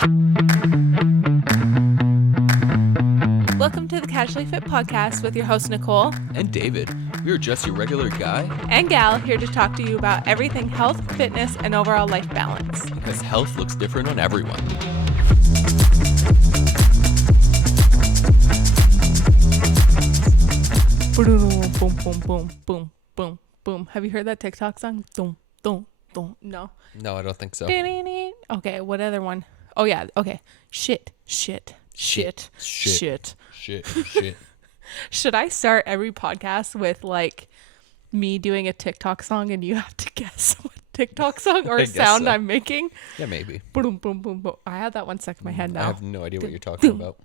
Welcome to the Casually Fit Podcast with your host, Nicole. And David. We are just your regular guy. And gal here to talk to you about everything health, fitness, and overall life balance. Because health looks different on everyone. Boom, boom, boom, boom, boom, boom. Have you heard that TikTok song? Boom, boom, boom. No. No, I don't think so. Okay, what other one? Oh, yeah. Okay. Shit. Shit. Should I start every podcast with like me doing a TikTok song and you have to guess what TikTok song or sound I'm making? Yeah, maybe. Boom, boom, boom, boom. I have that one stuck in my head now. I have no idea what you're talking about.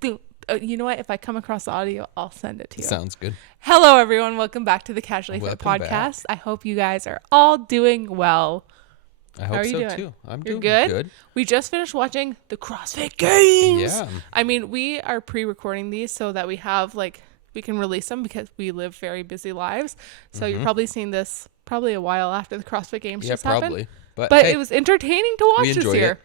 You know what? If I come across the audio, I'll send it to you. Sounds good. Hello, everyone. Welcome back to the Casually Fit Welcome Podcast. I hope you guys are all doing well. I hope so too. I'm You're doing good. We just finished watching the CrossFit Games. Yeah. I mean, we are pre-recording these so that we have we can release them because we live very busy lives. So you're probably seeing this probably a while after the CrossFit Games just happened. But But hey, it was entertaining to watch this enjoyed year. it.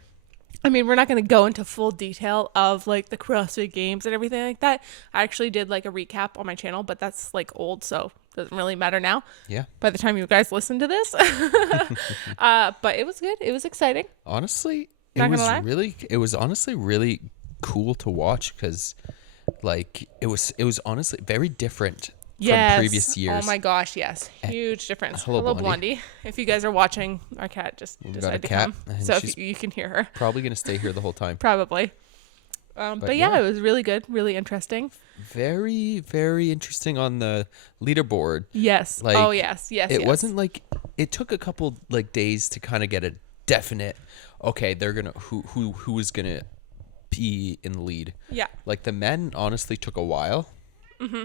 I mean, we're not going to go into full detail of like the CrossFit Games and everything like that. I actually did like a recap on my channel, but that's like old, so it doesn't really matter now. Yeah. By the time you guys listen to this. But it was good. It was exciting. Honestly, Not it gonna lie. was honestly really cool to watch because like it was honestly very different from previous years. Oh my gosh, yes. Huge difference. Hello, Hello, Blondie. Blondie. If you guys are watching, our cat just We've got a decided to cat, come. and So she's- if you can hear her. Probably going to stay here the whole time. Probably. But yeah, it was really good. Really interesting. Very, very interesting on the leaderboard. Yes. Like, oh, yes. Yes. It yes. wasn't like it took a couple like days to kind of get a definite. Okay, they're gonna who is gonna be in the lead. Yeah. Like the men honestly took a while. Mm-hmm.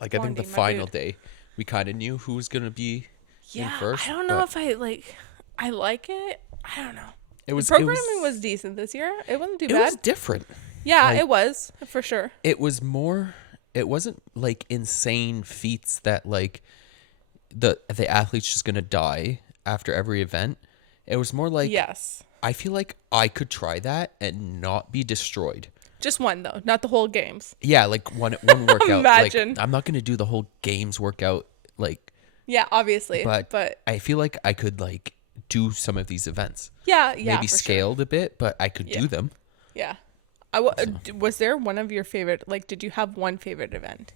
Like I think Blondie, the my final dude. day, we kind of knew who was gonna be in first. I don't know but if I like it. I don't know. it was The programming was decent this year. It wasn't too it bad. was different. Yeah, like- it was for sure. It was more. It wasn't like insane feats that like the athlete's just gonna die after every event. It was more like Yes. I feel like I could try that and not be destroyed. Just one though, not the whole games. Yeah, like one workout. Imagine. Like, I'm not gonna do the whole games workout. Like, Yeah, obviously. but I feel like I could like do some of these events. yeah, Maybe for sure. scaled a bit, but I could do them. Yeah. Was there one of your favorite, did you have one favorite event?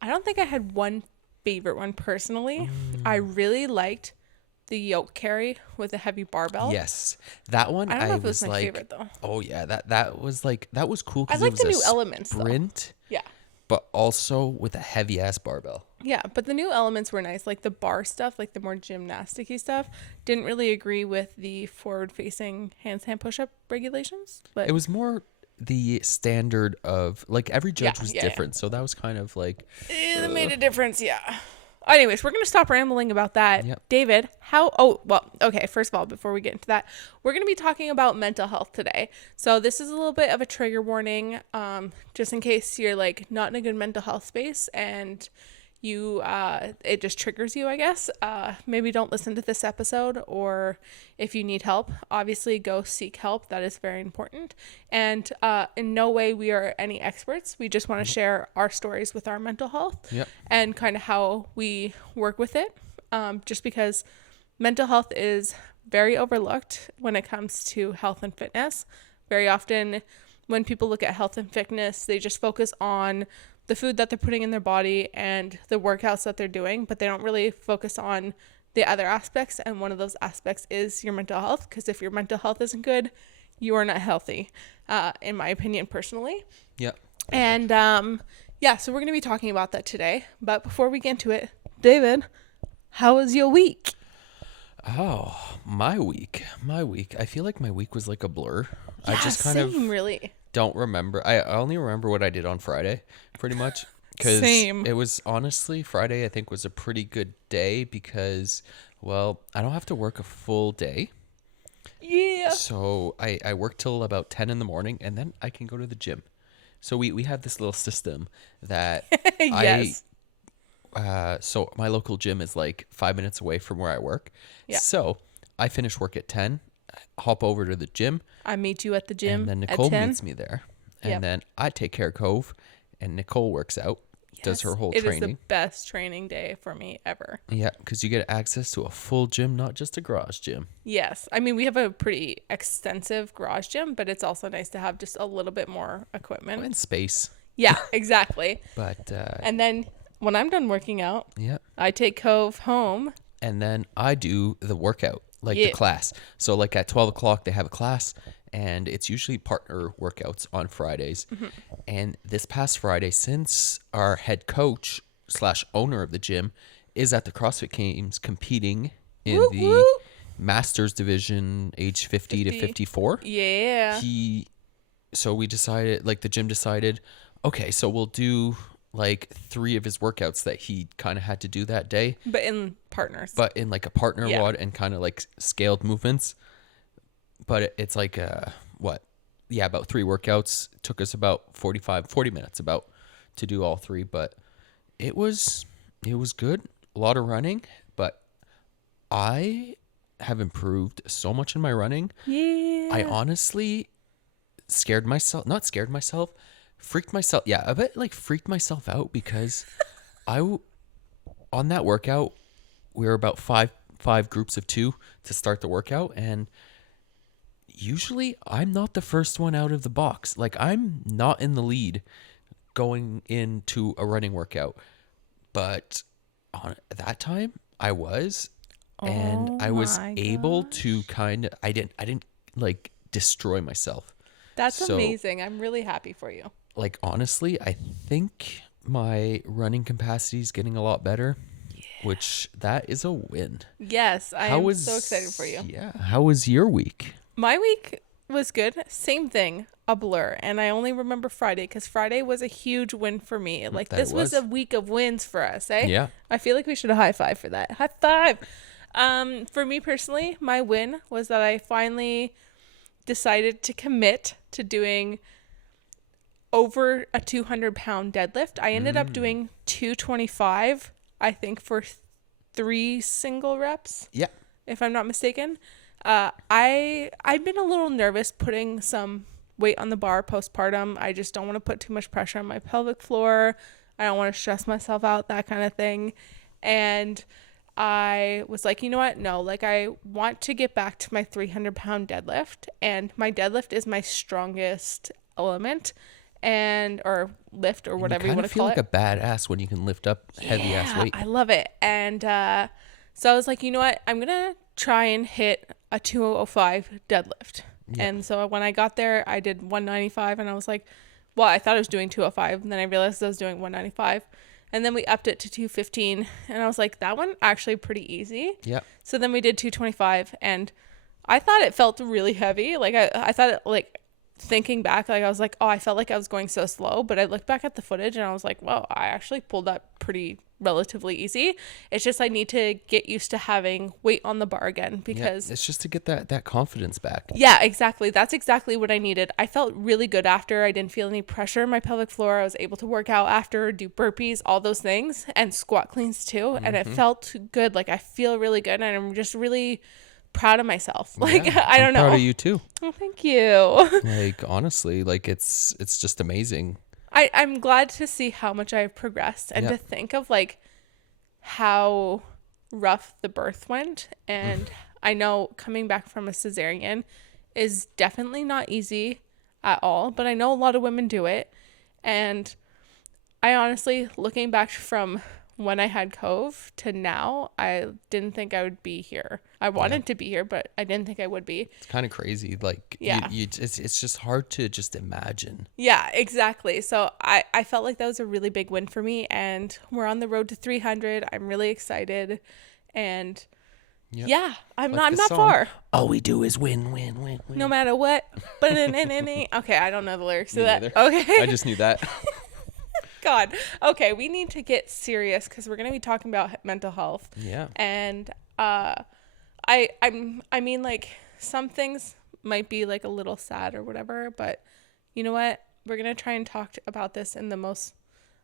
I don't think I had one favorite one personally. I really liked the yoke carry with a heavy barbell. Yes, that one I don't know if it was was my like, favorite though. oh yeah, that was like that was cool I because like it was the a new elements though. sprint, Yeah. but also with a heavy ass barbell. Yeah, but the new elements were nice. Like the bar stuff, like the more gymnastic-y stuff, didn't really agree with the forward-facing handstand push-up regulations. But It was more the standard of like every judge was yeah. different, so that was kind of like it made a difference, yeah. Anyways, we're going to stop rambling about that. Yep. David, okay, first of all, before we get into that, we're going to be talking about mental health today. So this is a little bit of a trigger warning, just in case you're like not in a good mental health space and you it just triggers you, I guess. Maybe don't listen to this episode, or if you need help, obviously go seek help. That is very important. And in no way we are any experts. We just want to share our stories with our mental health. Yep. And kind of how we work with it. Just because mental health is very overlooked when it comes to health and fitness. Very often when people look at health and fitness, they just focus on the food that they're putting in their body and the workouts that they're doing, but they don't really focus on the other aspects. And one of those aspects is your mental health, because if your mental health isn't good, you are not healthy, in my opinion, personally. yeah. And so we're going to be talking about that today. But before we get into it, David, how was your week? Oh, my week. I feel like my week was like a blur. I just kind same, of really. don't remember. I only remember what I did on Friday, pretty much. Because Same. it was honestly, Friday I think was a pretty good day because, well, I don't have to work a full day. Yeah. So I work till about 10 in the morning and then I can go to the gym. So we have this little system that Yes. so my local gym is like 5 minutes away from where I work. Yeah. So I finish work at 10. hop over to the gym, I meet you at the gym and then at Nicole 10. meets me there. And Yep. then I take care of Cove, and Nicole works out, does her Yes, whole it is the training. best training day for me ever. Yeah, because you get access to a full gym, not just a garage gym. Yes. I mean, we have a pretty extensive garage gym, but it's also nice to have just a little bit more equipment. And space. Yeah, exactly. But And then when I'm done working out, yeah. I take Cove home. And then I do the workout, like Yeah. the class. So like at 12 o'clock, they have a class, and it's usually partner workouts on Fridays. Mm-hmm. And this past Friday, since our head coach / owner of the gym is at the CrossFit Games competing in Woo, the woo. Masters division, age 50 to 50. 54, Yeah. so we decided, like the gym decided, okay, so we'll do like 3 of his workouts that he kind of had to do that day, But in partners. but in like a partner Yeah. WOD and kind of like scaled movements. But it's like about 3 workouts. It took us about 40 minutes about to do all 3, but it was good. A lot of running, but I have improved so much in my running. Yeah. I honestly freaked myself. Yeah, a bit like freaked myself out because on that workout, we were about five groups of 2 to start the workout, and usually I'm not the first one out of the box. Like I'm not in the lead going into a running workout, but on that time I was, and Oh I was my able to I didn't like destroy myself. That's So, amazing. I'm really happy for you. like honestly, I think my running capacity is getting a lot better, which that is a win. Yes, I am so excited for you. Yeah, how was your week? My week was good. Same thing, a blur. And I only remember Friday because Friday was a huge win for me. Like, That this was was. a week of wins for us, eh? Yeah. I feel like we should high five for that. High five. For me personally, my win was that I finally decided to commit to doing over a 200-pound deadlift. I ended up doing 225, I think, for 3 single reps, Yeah. if I'm not mistaken. I've been a little nervous putting some weight on the bar postpartum. I just don't want to put too much pressure on my pelvic floor. I don't want to stress myself out, that kind of thing. And I was like, you know what? No, like I want to get back to my 300-pound deadlift, and my deadlift is my strongest element or lift or whatever you kind want of to feel call like it. a badass when you can lift up heavy ass weight. I love it. And so I was like, you know what? I'm going to try and hit a 205 deadlift. Yeah. And so when I got there, I did 195, and I was like, well, I thought I was doing 205, and then I realized I was doing 195. And then we upped it to 215, and I was like, that one actually pretty easy. Yeah. So then we did 225, and I thought it felt really heavy. Like I thought it, like, thinking back, like I was like, oh, I felt like I was going so slow, but I looked back at the footage and I was like, wow, I actually pulled that pretty relatively easy. It's just I need to get used to having weight on the bar again, because It's just to get that confidence back. yeah, exactly. That's exactly what I needed. I felt really good after. I didn't feel any pressure in my pelvic floor. I was able to work out after, do burpees, all those things, and squat cleans too. And it felt good. Like I feel really good, and I'm just really proud of myself. Like Yeah, I don't I'm know. proud of you too. Oh, thank you. Like honestly, like it's just amazing. I'm glad to see how much I've progressed, and Yeah. to think of like how rough the birth went. And I know coming back from a cesarean is definitely not easy at all, but I know a lot of women do it. And I honestly, looking back from when I had Cove to now, I didn't think I would be here. I wanted to be here, but I didn't think I would be. It's kind of crazy. Like Yeah. it's just hard to just imagine. Yeah, exactly. So I felt like that was a really big win for me, and we're on the road to 300. I'm really excited, and Yep. yeah, I'm Like the not song, far. All we do is win, win, win, win. No matter what. But okay, I don't know the lyrics to Me that. neither. Okay. I just knew that. God. Okay, we need to get serious because we're gonna be talking about mental health. Yeah. And I mean, like, some things might be like a little sad or whatever, but you know what? We're gonna try and talk about this in the most,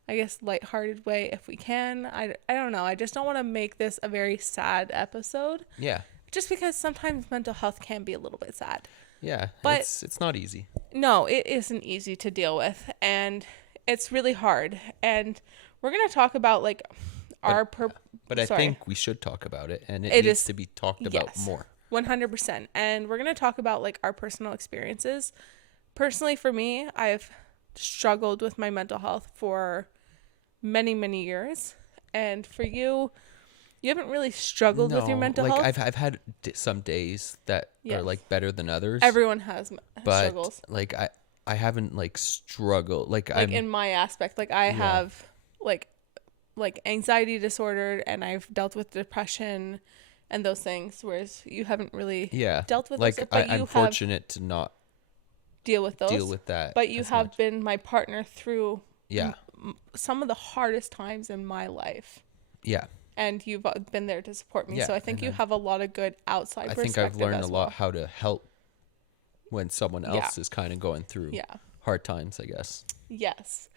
I guess, lighthearted way if we can. I don't know. I just don't want to make this a very sad episode, Yeah. just because sometimes mental health can be a little bit sad. Yeah, But it's not easy. no, it isn't easy to deal with, and it's really hard. And we're gonna talk about like our But I sorry, think we should talk about it, and it it needs is to be talked about yes, more. 100%. And we're gonna talk about like our personal experiences. Personally, for me, I've struggled with my mental health for many years, and for you, you haven't really struggled with your No, mental like health. I've had some days that are Yes, like better than others, everyone has but struggles. like I haven't like struggled. Like Like I'm in my aspect, like I yeah have like anxiety disorder, and I've dealt with depression and those things, whereas you haven't really yeah. dealt with those, Like but I'm you have fortunate to not deal with deal those. with that But you as have much. been my partner through Yeah, some of the hardest times in my life, yeah, and you've been there to support me. yeah. So I think And you have a lot of good outside I think I've perspective learned a as lot well. how to help when someone Yeah. else is kind of going through Yeah. hard times, I guess. Yes.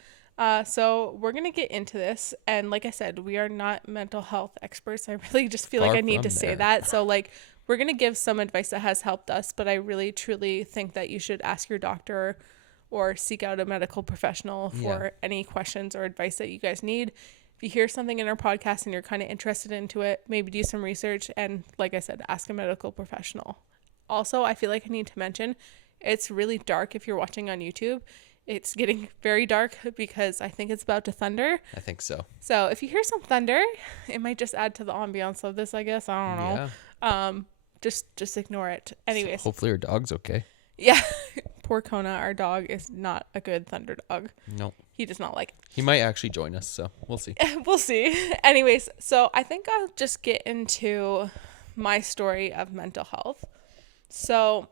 So we're gonna get into this, and like I said, we are not mental health experts. I really just feel like Far I need from to say there. that. So like, we're gonna give some advice that has helped us, but I really truly think that you should ask your doctor or seek out a medical professional for any questions or advice that you guys need. If you hear something in our podcast and you're kind of interested into it, maybe do some research, and like I said, ask a medical professional. Also, I feel like I need to mention it's really dark if you're watching on YouTube. It's getting very dark because I think it's about to thunder. I think so. So if you hear some thunder, it might just add to the ambiance of this, I guess. I don't know. Yeah. Just ignore it. Anyways, Hopefully our dog's okay. yeah. Poor Kona, our dog, is not a good thunder dog. No. He does not like He might actually join us, so we'll see. We'll see. Anyways, so I think I'll just get into my story of mental health. So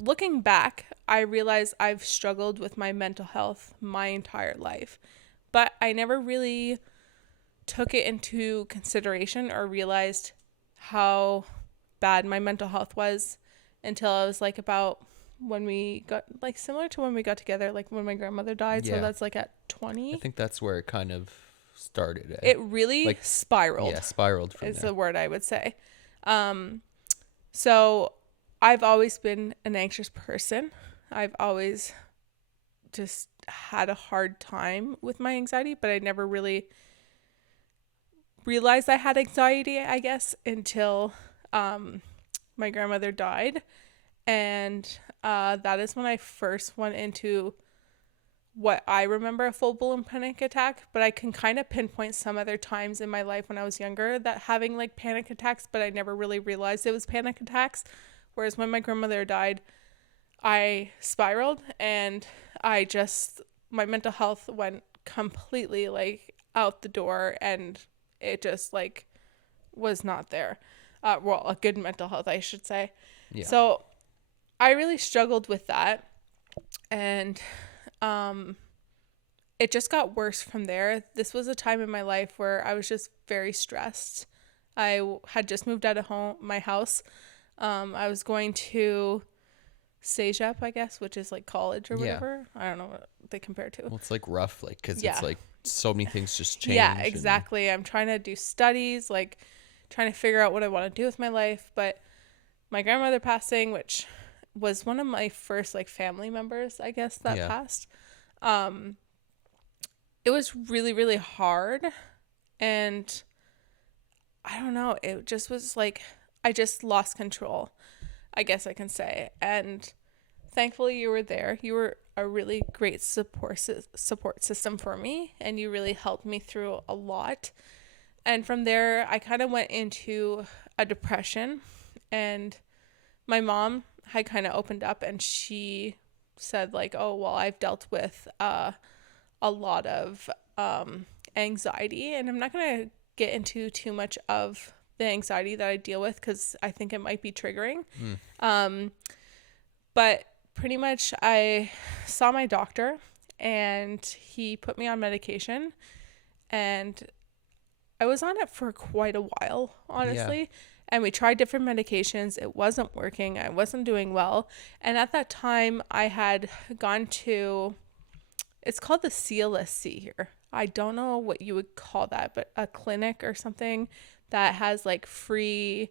looking back, I realize I've struggled with my mental health my entire life, but I never really took it into consideration or realized how bad my mental health was until I was like about when we got like similar to when we got together, like when my grandmother died. So Yeah. that's like at I 20. think that's where it kind of started. It really like, spiraled. Yeah, spiraled from Is there. the word I would say. So I've always been an anxious person. I've always just had a hard time with my anxiety, but I never really realized I had anxiety, I guess, until my grandmother died. And that is when I first went into what I remember a full-blown panic attack, but I can kind of pinpoint some other times in my life when I was younger that having like panic attacks, but I never really realized it was panic attacks. Whereas when my grandmother died, I spiraled, and my mental health went completely like out the door, and it just like was not there. Well, a good mental health, I should say. Yeah. So I really struggled with that, and it just got worse from there. This was a time in my life where I was just very stressed. I had just moved out of my house. I was going to Cégep, I guess, which is like college or Yeah. whatever. I don't know what they compare it to. Well, it's like rough, like, because Yeah. it's like so many things just change. Yeah, and- exactly. I'm trying to do studies, like trying to figure out what I want to do with my life. But my grandmother passing, which was one of my first like family members, I guess, that Yeah. passed. It was really hard, and I don't know, it just was like I just lost control, I guess I can say. And thankfully you were there. You were a really great support system for me, and you really helped me through a lot. And from there I kind of went into a depression, and my mom had kind of opened up, and she said like, oh well, I've dealt with a lot of anxiety, and I'm not going to get into too much of the anxiety that I deal with because I think it might be triggering. But pretty much I saw my doctor, and he put me on medication, and I was on it for quite a while, honestly. Yeah. And we tried different medications. It wasn't working. I wasn't doing well. And at that time, I had gone to, it's called the CLSC here. I don't know what you would call that, but a clinic or something that has like free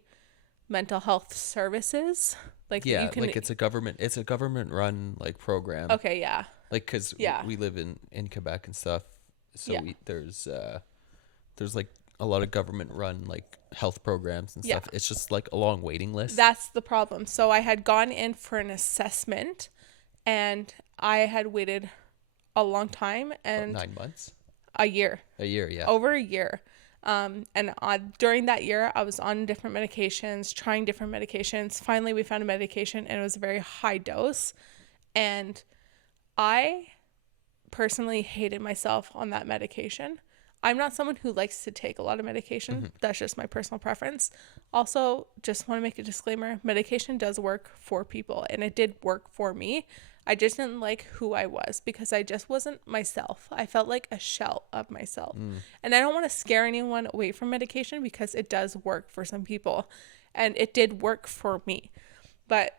mental health services. Like that you Yeah, can. like it's a government run like program. Okay, yeah. Like cuz Yeah. we live in Quebec and stuff. So Yeah. there's like a lot of government run like health programs and Yeah. stuff. It's just like a long waiting list. That's the problem. So I had gone in for an assessment and I had waited a long time About and 9 months. a year, A year, yeah. over a year. And during that year, I was on different medications, trying different medications. Finally, we found a medication and it was a very high dose. And I personally hated myself on that medication. I'm not someone who likes to take a lot of medication. That's just my personal preference. Also, just want to make a disclaimer, medication does work for people and it did work for me. I just didn't like who I was because I just wasn't myself. I felt like a shell of myself. And I don't want to scare anyone away from medication because it does work for some people and it did work for me. But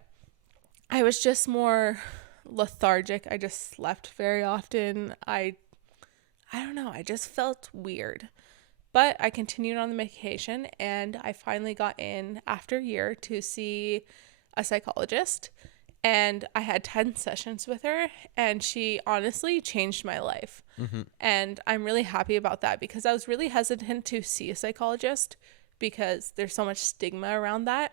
I was just more lethargic. I just slept very often. I don't know, I just felt weird. But I continued on the medication and I finally got in after a year to see a psychologist. And I had 10 sessions with her and she honestly changed my life. And I'm really happy about that because I was really hesitant to see a psychologist because there's so much stigma around that.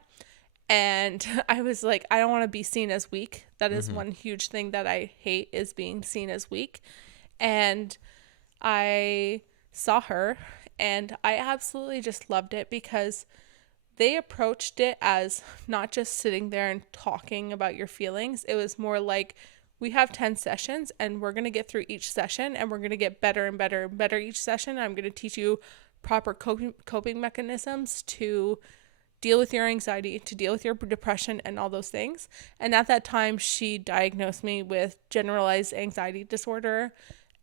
And I was like, I don't want to be seen as weak. That is one huge thing that I hate, is being seen as weak. And I saw her and I absolutely just loved it because they approached it as not just sitting there and talking about your feelings. It was more like, we have 10 sessions and we're going to get through each session and we're going to get better and better and better each session. I'm going to teach you proper coping mechanisms to deal with your anxiety, to deal with your depression and all those things. And at that time, she diagnosed me with generalized anxiety disorder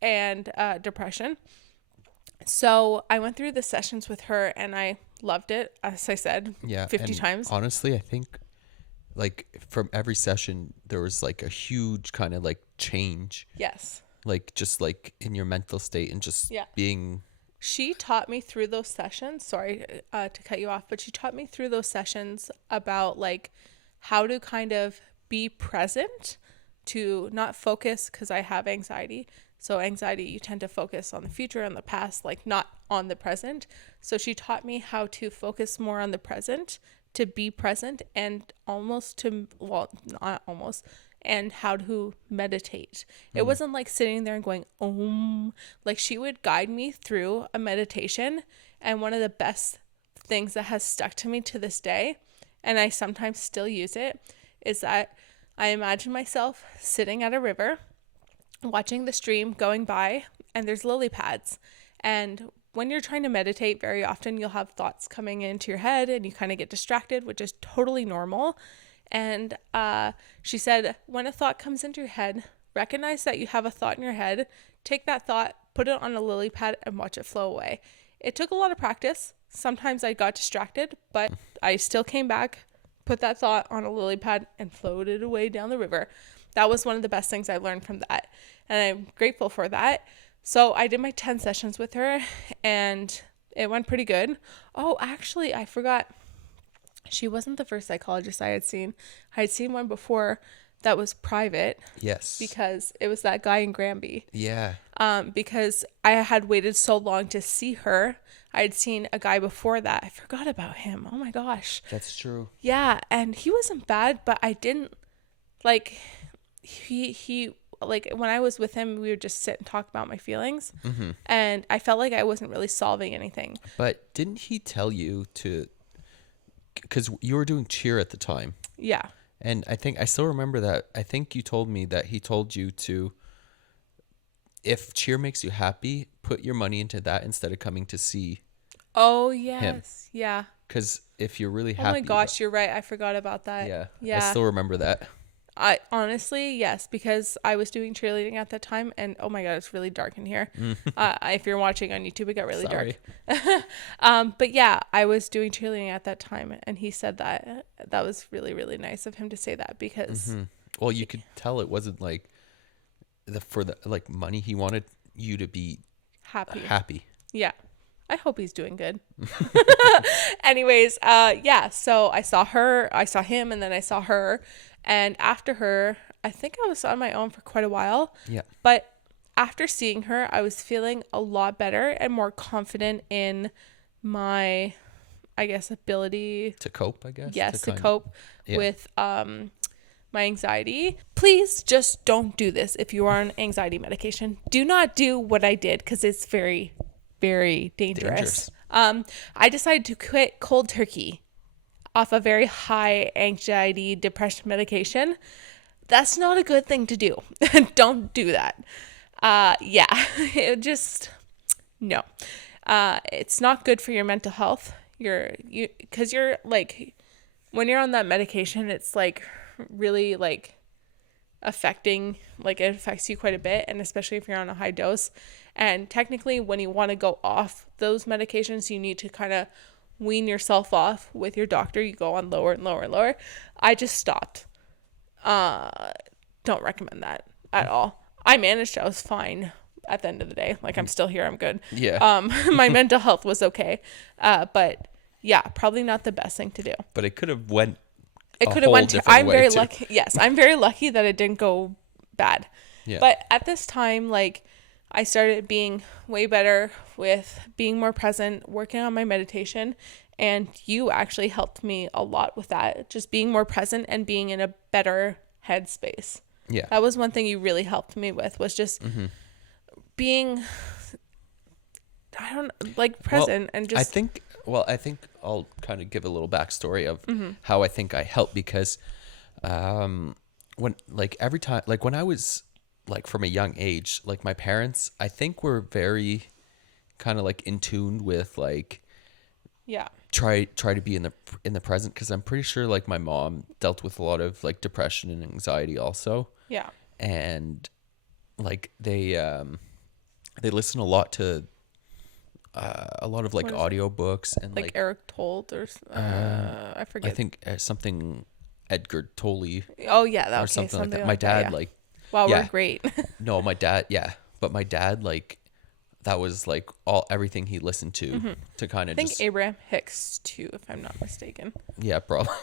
and depression. So I went through the sessions with her and I loved it, as I said, Yeah, 50 and times. honestly, I think like from every session there was like a huge kind of like change, Yes. like just like in your mental state and just Yeah. being She taught me through those sessions. Sorry to cut you off, but she taught me through those sessions about like how to kind of be present, to not focus, because I have anxiety. So anxiety, you tend to focus on the future and the past, like not on the present. So she taught me how to focus more on the present, to be present, and almost to, well, not almost, and how to meditate. It wasn't like sitting there and going, like she would guide me through a meditation. And one of the best things that has stuck to me to this day, and I sometimes still use it, is that I imagine myself sitting at a river, watching the stream going by, and there's lily pads. And when you're trying to meditate, very often you'll have thoughts coming into your head and you kind of get distracted, which is totally normal. And she said, when a thought comes into your head, recognize that you have a thought in your head, take that thought, put it on a lily pad, and watch it flow away. It took a lot of practice. Sometimes I got distracted, but I still came back, put that thought on a lily pad, and floated away down the river. That was one of the best things I learned from that. And I'm grateful for that. So I did my 10 sessions with her and it went pretty good. Oh, actually, I forgot. She wasn't the first psychologist I had seen. I had seen one before that was private yes. because it was that guy in Granby. Yeah. Because I had waited so long to see her. I had seen a guy before that. I forgot about him. Oh my gosh. That's true. Yeah, and he wasn't bad, but I didn't like he like when I was with him, we would just sit and talk about my feelings. And I felt like I wasn't really solving anything. But didn't he tell you to, because you were doing cheer at the time, Yeah. and I think I still remember that. I think you told me that he told you to, if cheer makes you happy, put your money into that instead of coming to see. Oh, yes. Yeah. Because if you're really Oh happy, my gosh, you're right. I forgot about that. yeah, I Yeah. still remember that. I honestly, yes, because I was doing cheerleading at that time, and oh my god, it's really dark in here. If you're watching on YouTube, it got really Sorry. dark. But yeah, I was doing cheerleading at that time, and he said that. That was really, really nice of him to say that because Well, you could tell it wasn't like for the like money. He wanted you to be happy. happy. Yeah. I hope he's doing good. Anyways, yeah, so I saw him, and then I saw her. And after her, I think I was on my own for quite a while. Yeah. But after seeing her, I was feeling a lot better and more confident in my, I guess, ability, To cope, I guess. yes, to kind of- cope yeah. with my anxiety. Please just don't do this if you are on anxiety medication. Do not do what I did, because it's very, very dangerous. I decided to quit cold turkey off a very high anxiety depression medication. That's not a good thing to do. Don't do that. Yeah, it just, no. It's not good for your mental health. Because you're like, when you're on that medication, it's like really like affecting, like it affects you quite a bit, and especially if you're on a high dose. And technically, when you want to go off those medications, you need to kind of wean yourself off with your doctor. You go on lower and lower and lower. I just stopped. Don't recommend that at all. I managed. I was fine at the end of the day. Like, I'm still here. I'm good. Yeah. My mental health was okay. But yeah, probably not the best thing to do. But it could have went. It a could have whole went. different I'm way, very too. lucky. Yes, I'm very lucky that it didn't go bad. Yeah. But at this time, like, I started being way better with being more present, working on my meditation, and you actually helped me a lot with that. Just being more present and being in a better headspace. Yeah. That was one thing you really helped me with, was just being, I don't like, present and just. I think I'll kind of give a little backstory of how I think I helped, because when, like, every time, like, when I was, like, from a young age, like, my parents, I think, were very kind of like in tune with, like, Yeah. try to be in the present, because I'm pretty sure, like, my mom dealt with a lot of, like, depression and anxiety also. Yeah. And, like, they listen a lot to a lot of, like, What is it? audiobooks and, Like like, Eric Told, or I forget. I think something Edgar Tolle Oh yeah, that or okay, something like that. something My like dad, yeah. like, Wow, yeah. we're great. no, my dad, yeah, but my dad, like, that was, like, everything he listened to kind I of think just, Abraham Hicks too, if I'm not mistaken. yeah, probably.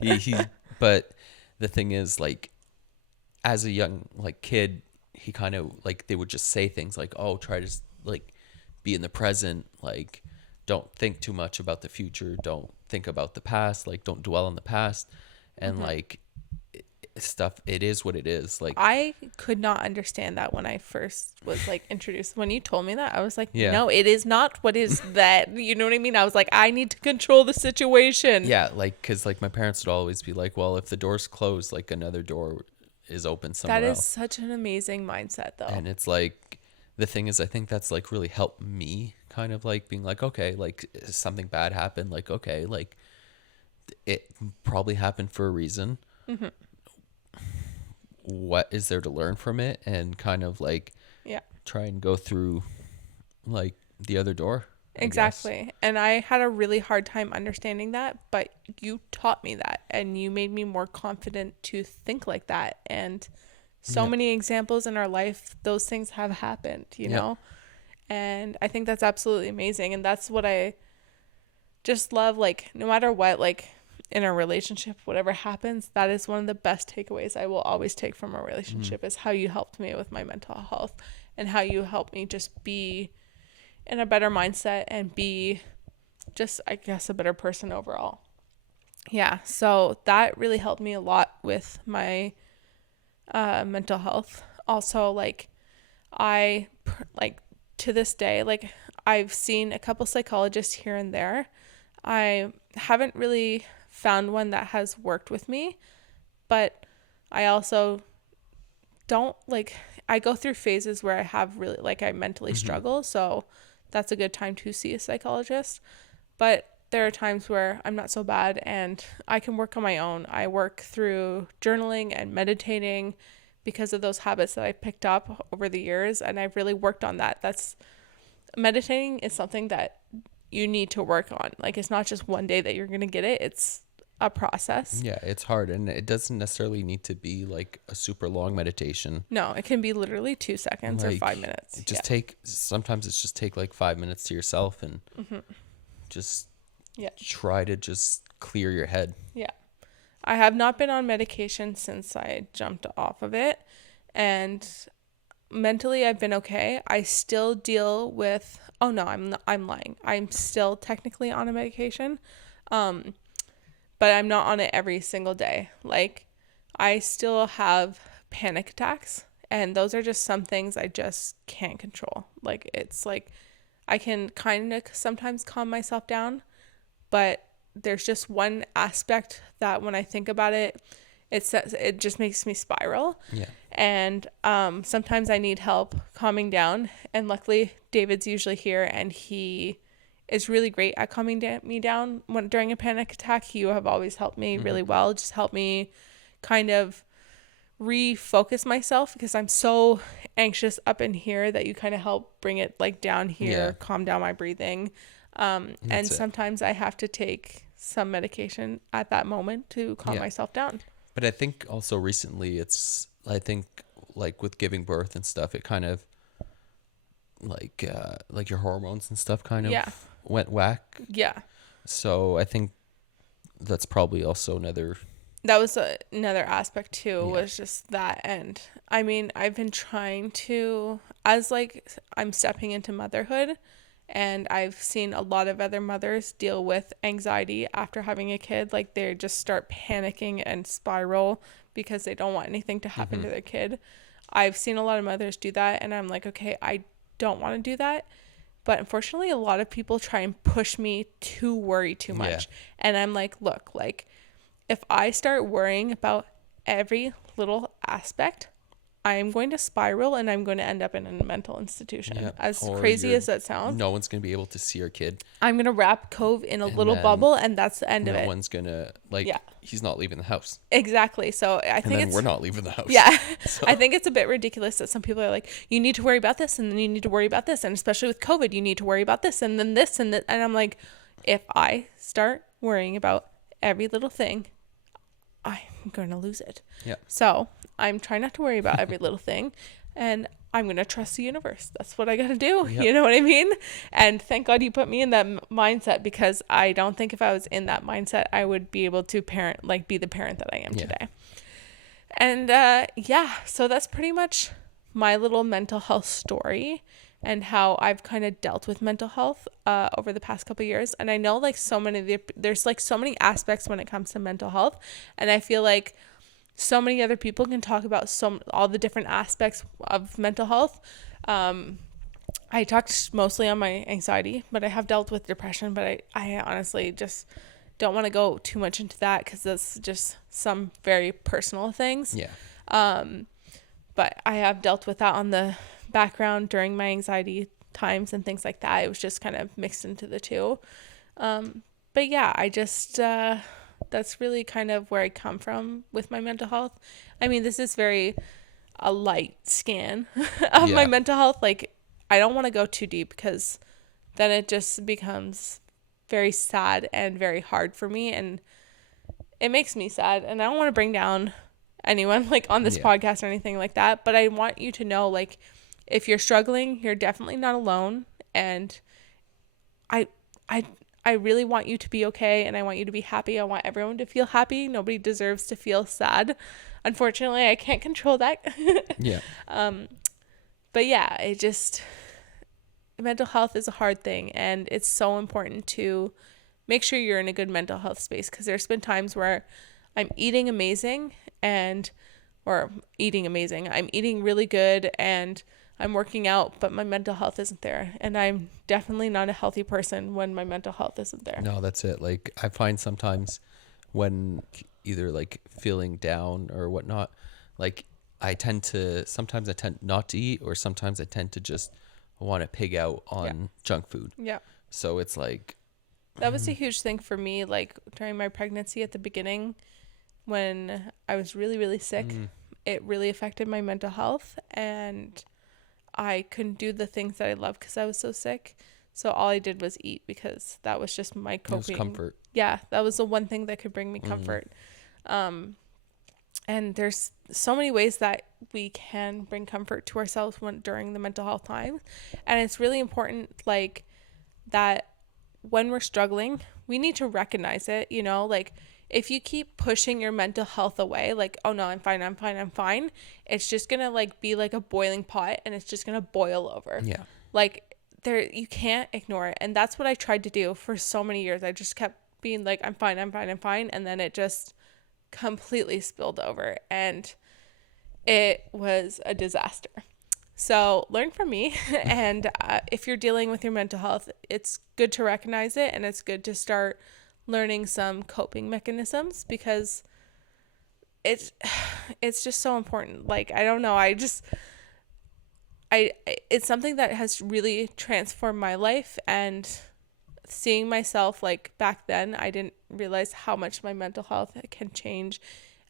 he but the thing is, like, as a young, like, kid, he kind of, like, they would just say things like, oh, try to, like, be in the present, like, don't think too much about the future, don't think about the past, like, don't dwell on the past, and like, stuff, it is what it is, like, I could not understand that when I first was like introduced. When you told me that, I was like, Yeah. no, it is not. What is that? You know what I mean? I was like, I need to control the situation. yeah, like, because, like, my parents would always be like, well, if the door's closed, like, another door is open somewhere That is else. such an amazing mindset, though. And it's like, the thing is, I think that's, like, really helped me kind of, like, being like, okay, like, something bad happened, like, okay, like, it probably happened for a reason. What is there to learn from it? And kind of, like, Yeah. try and go through, like, the other door. I guess. Exactly. And I had a really hard time understanding that, but you taught me that, and you made me more confident to think like that. And so Yeah. many examples in our life, those things have happened, you Yeah. know? And I think that's absolutely amazing. And that's what I just love. Like, no matter what, like, in a relationship, whatever happens, that is one of the best takeaways I will always take from a relationship, is how you helped me with my mental health, and how you helped me just be in a better mindset and be just, I guess, a better person overall. Yeah, so that really helped me a lot with my mental health. Also, like, to this day, like, I've seen a couple psychologists here and there. I haven't really found one that has worked with me, but I also don't, like, I go through phases where I have really, like, I mentally struggle, so that's a good time to see a psychologist. But there are times where I'm not so bad and I can work on my own. I work through journaling and meditating because of those habits that I picked up over the years, and I've really worked on that. Meditating is something that you need to work on. Like, it's not just one day that you're going to get it. It's a process. Yeah, it's hard, and it doesn't necessarily need to be like a super long meditation. No, it can be literally 2 seconds or Like 5 minutes. just take sometimes it's just take like 5 minutes to yourself and just Yeah. try to just clear your head. Yeah. I have not been on medication since I jumped off of it, and mentally I've been okay. I still deal with, oh no, I'm lying. I'm still technically on a medication. But I'm not on it every single day. Like, I still have panic attacks, and those are just some things I just can't control. Like, it's like I can kind of sometimes calm myself down, but there's just one aspect that when I think about it, it just makes me spiral. Yeah. And sometimes I need help calming down, and luckily David's usually here, and he is really great at calming me down during a panic attack. You have always helped me really well, just help me kind of refocus myself, because I'm so anxious up in here that you kind of help bring it like down here, Yeah. calm down my breathing. And That's it. sometimes I have to take some medication at that moment to calm Yeah. myself down. But I think also recently I think like with giving birth and stuff, it kind of like your hormones and stuff kind of Yeah. went whack. Yeah. So I think that's probably also another. That was another aspect too, Yeah. was just that. And I mean, I've been trying to, as like I'm stepping into motherhood, and I've seen a lot of other mothers deal with anxiety after having a kid. Like, they just start panicking and spiral because they don't want anything to happen to their kid. I've seen a lot of mothers do that, and I'm like, okay, I don't want to do that. But unfortunately, a lot of people try and push me to worry too much. Yeah. And I'm like, look, like, if I start worrying about every little aspect, I am going to spiral, and I'm going to end up in a mental institution. Yeah. As Or crazy you're- as that sounds, No one's gonna be able to see your kid. I'm going to wrap Cove in a little then bubble, and that's the end of No it. one's gonna like. Yeah. He's not leaving the house, Exactly. So I and think then it's we're not leaving the house. yeah. So- I think it's a bit ridiculous that some people are like, you need to worry about this, and then you need to worry about this, and especially with COVID, you need to worry about this, and then this, and that. And I'm like, if I start worrying about every little thing, I'm going to lose it. Yeah. So I'm trying not to worry about every little thing, and I'm going to trust the universe. That's what I got to do. Yep. You know what I mean? And thank God you put me in that mindset, because I don't think if I was in that mindset, I would be able to be the parent that I am Yeah. today. And yeah, so that's pretty much my little mental health story and how I've kind of dealt with mental health over the past couple of years. And I know like there's like so many aspects when it comes to mental health, and I feel like so many other people can talk about all the different aspects of mental health. I talked mostly on my anxiety, but I have dealt with depression, but I honestly just don't want to go too much into that, because that's just some very personal things. Yeah. But I have dealt with that on the background during my anxiety times and things like that. It was just kind of mixed into the two. But yeah, I just that's really kind of where I come from with my mental health. I mean, this is a light scan of my Yeah. mental health. Like, I don't want to go too deep, because then it just becomes very sad and very hard for me, and it makes me sad, and I don't want to bring down anyone like on this Yeah. podcast or anything like that, but I want you to know, like, if you're struggling, you're definitely not alone, and I really want you to be okay, and I want you to be happy. I want everyone to feel happy. Nobody deserves to feel sad. Unfortunately, I can't control that. Yeah. But yeah, mental health is a hard thing, and it's so important to make sure you're in a good mental health space, because there's been times where I'm eating amazing, I'm eating really good, and I'm working out, but my mental health isn't there, and I'm definitely not a healthy person when my mental health isn't there. No, that's it. Like, I find sometimes when either like feeling down or whatnot, like sometimes I tend not to eat, or sometimes I tend to just want to pig out on junk food. Yeah. So it's like, That was a huge thing for me, like during my pregnancy at the beginning, when I was really, really sick. It really affected my mental health, and I couldn't do the things that I love because I was so sick. So all I did was eat because that was just my It was coping. comfort. Yeah, that was the one thing that could bring me Mhm. comfort. And there's so many ways that we can bring comfort to ourselves during the mental health time. And it's really important, like, that when we're struggling, we need to recognize it, you know, like if you keep pushing your mental health away, like, oh no, I'm fine, it's just gonna like be like a boiling pot and it's just gonna boil over. Yeah. Like there, you can't ignore it. And that's what I tried to do for so many years. I just kept being like, I'm fine. And then it just completely spilled over and it was a disaster. So learn from me. And if you're dealing with your mental health, it's good to recognize it and it's good to start learning some coping mechanisms because it's just so important. Like, I don't know. It's something that has really transformed my life, and seeing myself like back then, I didn't realize how much my mental health can change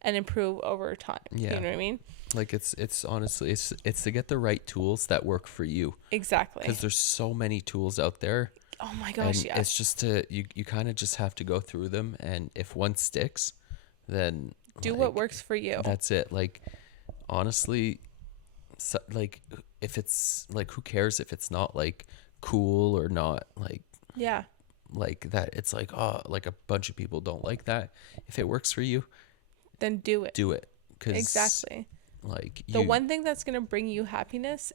and improve over time. Yeah. You know what I mean? Like it's honestly it's to get the right tools that work for you, Exactly. because there's so many tools out there. Oh my gosh, And yes. it's just you kind of just have to go through them, and if one sticks, then Do like, what works for you. that's it. Like honestly, so, like if it's like, who cares if it's not like cool or not, Yeah, like that, it's like, oh, like a bunch of people don't like that. If it works for you, then do it. do it. Because Exactly. like The one thing that's going to bring you happiness,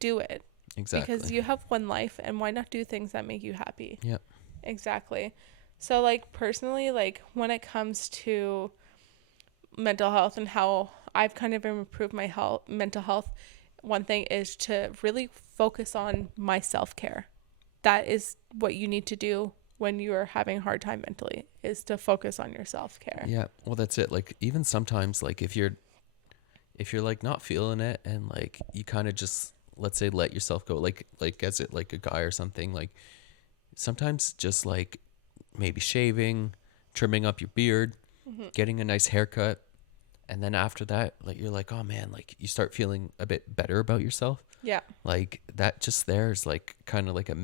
do it. exactly. Because you have one life, and why not do things that make you happy? Yeah. Exactly. So like personally, like when it comes to mental health and how I've kind of improved my mental health, one thing is to really focus on my self-care. That is what you need to do when you are having a hard time mentally, is to focus on your self-care. Yeah. Well, that's it. Like even sometimes, like if you're like not feeling it, and like you kind of just, let's say, let yourself go, like as it like a guy or something, like sometimes just like maybe shaving, trimming up your beard, getting a nice haircut, and then after that, like you're like, oh man, like you start feeling a bit better about yourself. Yeah. Like that just there is like kind of like a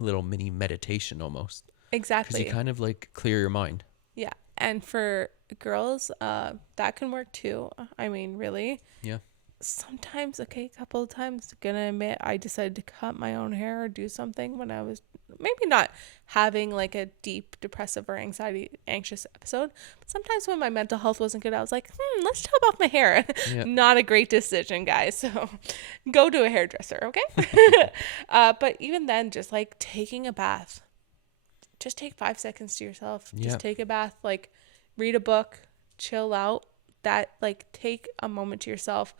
little mini meditation almost, because Exactly. you kind of like clear your mind. Yeah. And for girls, that can work too. I mean, really. Yeah. Sometimes, okay, a couple of times, gonna admit, I decided to cut my own hair or do something when I was maybe not having like a deep depressive or anxious episode. But sometimes when my mental health wasn't good, I was like, let's chop off my hair. Yeah. Not a great decision, guys. So go to a hairdresser, okay? But even then, just like taking a bath, just take 5 seconds to yourself. Yeah. Just take a bath, like read a book, chill out. That, like, take a moment to yourself.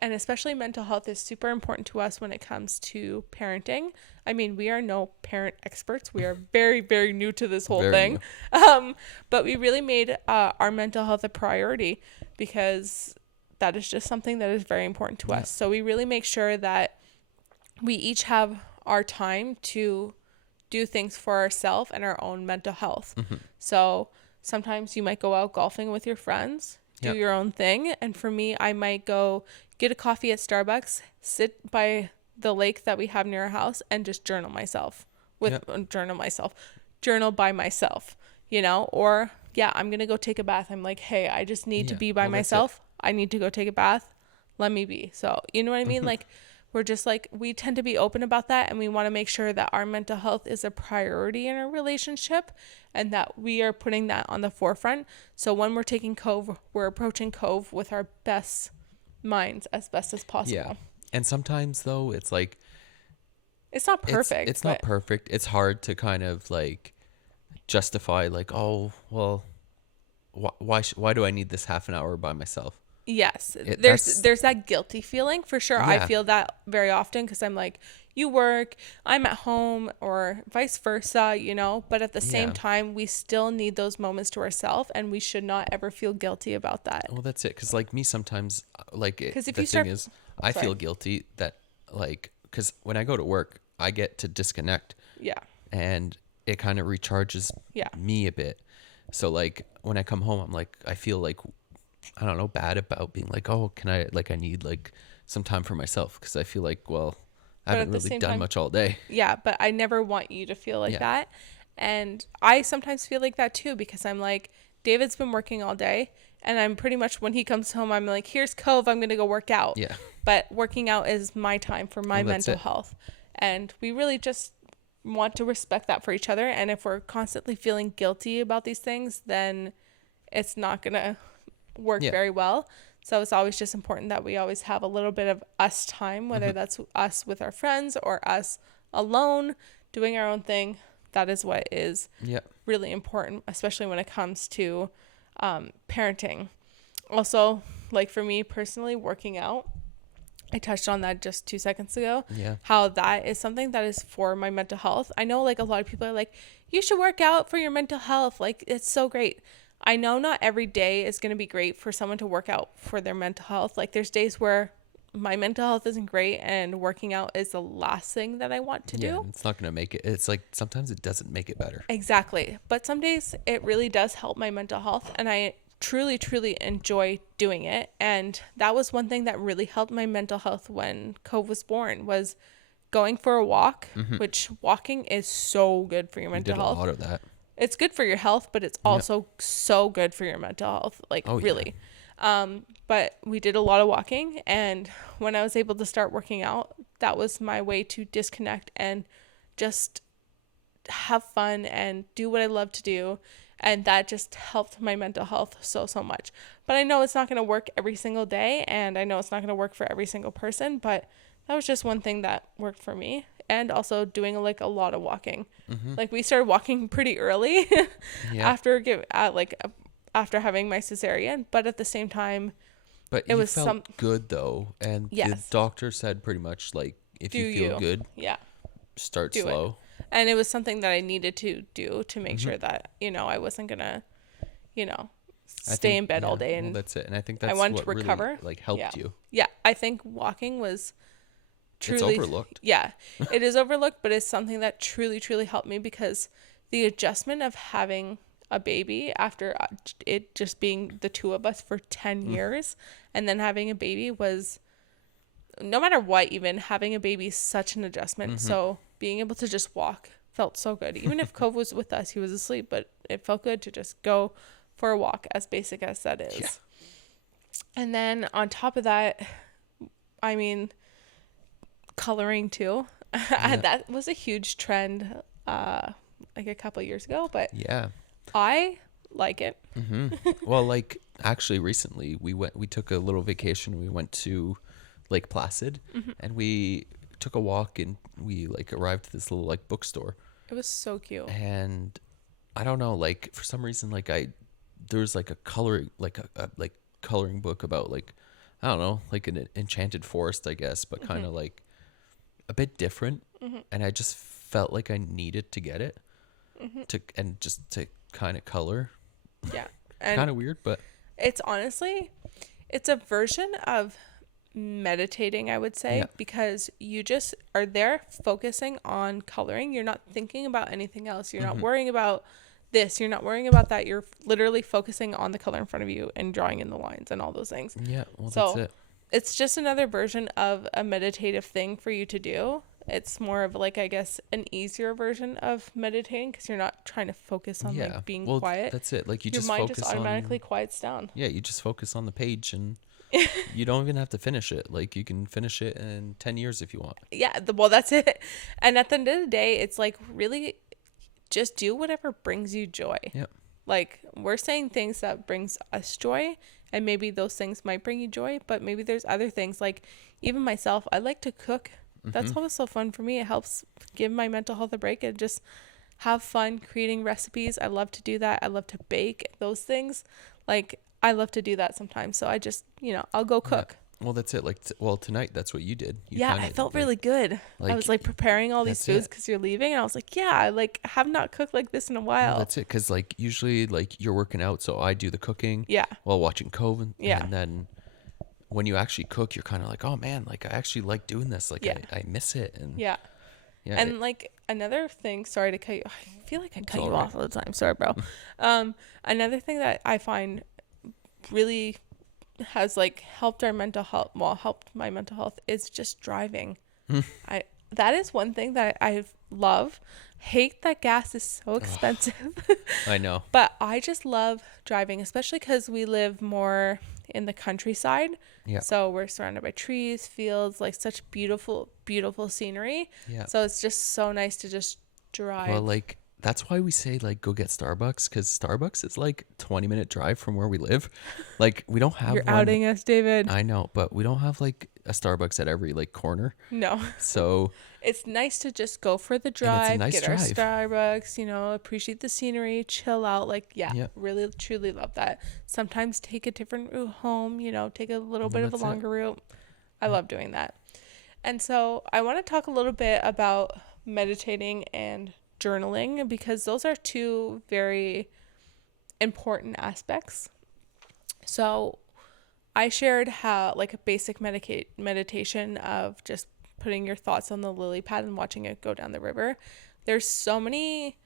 And especially mental health is super important to us when it comes to parenting. I mean, we are no parent experts. We are very, very new to this whole Very thing. But we really made our mental health a priority because that is just something that is very important to us. So we really make sure that we each have our time to do things for ourselves and our own mental health. So sometimes you might go out golfing with your friends, do Yep. your own thing. And for me, I might go get a coffee at Starbucks, sit by the lake that we have near our house, and just journal by myself, you know? Or yeah, I'm going to go take a bath. I'm like, hey, I just need to Yeah. be by Well, that's it. myself. I need to go take a bath. Let me be. So, you know what I mean? Like, we're just like, we tend to be open about that, and we want to make sure that our mental health is a priority in our relationship and that we are putting that on the forefront. So when we're taking Cove, we're approaching Cove with our best minds as best as possible. Yeah. And sometimes though, it's like It's not perfect. It's not but perfect. It's hard to kind of like justify, like, oh well, why do I need this half an hour by myself? Yes, That's there's that guilty feeling for sure. I Yeah. feel that very often because I'm like, you work, I'm at home, or vice versa, you know. But at the same Yeah. time, we still need those moments to ourselves, and we should not ever feel guilty about that. Well, that's it. Because like me, sometimes like 'Cause if the you thing start- is, I Sorry. feel guilty that, like, because when I go to work, I get to disconnect, Yeah, and it kind of recharges Yeah. me a bit. So like when I come home, I'm like, I feel like, I don't know, bad about being like, oh, can I, like, I need like some time for myself, because I feel like, well, I But haven't at the really same done time, much all day. yeah, but I never want you to feel like Yeah. that. And I sometimes feel like that too because I'm like, David's been working all day. And I'm pretty much, when he comes home, I'm like, here's Cove, I'm going to go work out. Yeah. But working out is my time for my Well, that's mental it. health. And we really just want to respect that for each other. And if we're constantly feeling guilty about these things, then it's not going to work Yeah. very well. So it's always just important that we always have a little bit of us time, whether that's us with our friends or us alone doing our own thing. That is what is Yeah. really important, especially when it comes to parenting. Also, like for me personally, working out, I touched on that just 2 seconds ago. Yeah. How that is something that is for my mental health. I know like a lot of people are like, you should work out for your mental health. Like it's so great. I know not every day is going to be great for someone to work out for their mental health. Like there's days where my mental health isn't great and working out is the last thing that I want to Yeah. do. It's not gonna make it. It's like sometimes it doesn't make it better. Exactly. But some days it really does help my mental health and I truly, truly enjoy doing it. And that was one thing that really helped my mental health when Cove was born was going for a walk, which walking is so good for your We mental did a health. lot of that. It's good for your health, but it's also so good for your mental health. Like Oh, yeah. really. But we did a lot of walking and when I was able to start working out, that was my way to disconnect and just have fun and do what I love to do. And that just helped my mental health so, so much. But I know it's not going to work every single day. And I know it's not going to work for every single person. But that was just one thing that worked for me. And also doing like a lot of walking. Like we started walking pretty early Yeah. after having my cesarean. But at the same time, But it you was felt good though, and the Yes. doctor said pretty much like if do you feel you? good, Yeah. start Do it. slow. And it was something that I needed to do to Mm-hmm. make sure that, I wasn't going to, I stay think- in bed all yeah, day. well, And that's it. And I think I that's wanted what to recover. really like helped Yeah. you. Yeah, I think walking was truly It's overlooked. Yeah, it is overlooked, but it's something that truly, truly helped me because the adjustment of having a baby after it just being the two of us for 10 years and then having a baby was, no matter what, even having a baby is such an adjustment. So being able to just walk felt so good. Even if Cove was with us, he was asleep, but it felt good to just go for a walk, as basic as that is. Yeah. And then on top of that, I mean, coloring too. That was a huge trend like a couple years ago, but Yeah. I like it. Well, like actually recently we took a little vacation. We went to Lake Placid and we took a walk and we like arrived at this little like bookstore It was so cute. and I don't know, like for some reason like there's like a coloring like a like coloring book about like I don't know, like an enchanted forest, I guess, but kind of like a bit different. And I just felt like I needed to get it to kind of color. Yeah. And Kind of weird, but it's honestly, it's a version of meditating, I would say, Yeah. because you just are there focusing on coloring. You're not thinking about anything else. You're not worrying about this. You're not worrying about that. You're literally focusing on the color in front of you and drawing in the lines and all those things. yeah, well, So that's it. it's just another version of a meditative thing for you to do. It's more of like, I guess, an easier version of meditating because you're not trying to focus on Yeah, like being well, quiet. that's it. Like you Your just mind focus just automatically quiets down. yeah, you just focus on the page and you don't even have to finish it. Like you can finish it in 10 years if you want. Yeah, well, that's it. And at the end of the day, it's like really just do whatever brings you joy. Yep. Like we're saying things that brings us joy, and maybe those things might bring you joy, but maybe there's other things. Like even myself, I like to cook. That's always so fun for me. It helps give my mental health a break and just have fun creating recipes. I love to do that. I love to bake those things. Like I love to do that sometimes. So I just, I'll go cook. Well, that's it. Like, well, tonight that's what you did. You Yeah, kinda, I felt like- really good. I like, was like preparing all these that's foods it. because you're leaving, and I was like, yeah, I like have not cooked like this in a Well, while. that's it. Because like usually like you're working out, so I do the cooking. Yeah. While watching Cove, Yeah. and then when you actually cook, you're kind of like, oh man, like I actually like doing this. Like Yeah. I miss it. And Yeah. yeah, And like another thing, sorry to cut you. I feel like I cut you all right. off all the time. Sorry, bro. Another thing that I find really has like helped our mental health, helped my mental health is just driving. that is one thing that I love. Hate that gas is so expensive. I know. But I just love driving, especially because we live more in the countryside. Yeah. So we're surrounded by trees, fields, like such beautiful, beautiful scenery. Yeah. So it's just so nice to just drive. Well, like that's why we say like go get Starbucks, because Starbucks is like 20-minute drive from where we live. Like we don't have You're one. outing us, David. I know, but we don't have like a Starbucks at every like corner. No. So It's nice to just go for the a drive, nice get drive. our Starbucks, appreciate the scenery, chill out. Like, yeah, Yeah. really, truly love that. Sometimes take a different route home, take a little bit of a that's it. longer route. I love doing that. And so I want to talk a little bit about meditating and journaling because those are two very important aspects. So I shared how like a basic meditation of just putting your thoughts on the lily pad and watching it go down the river. There's so many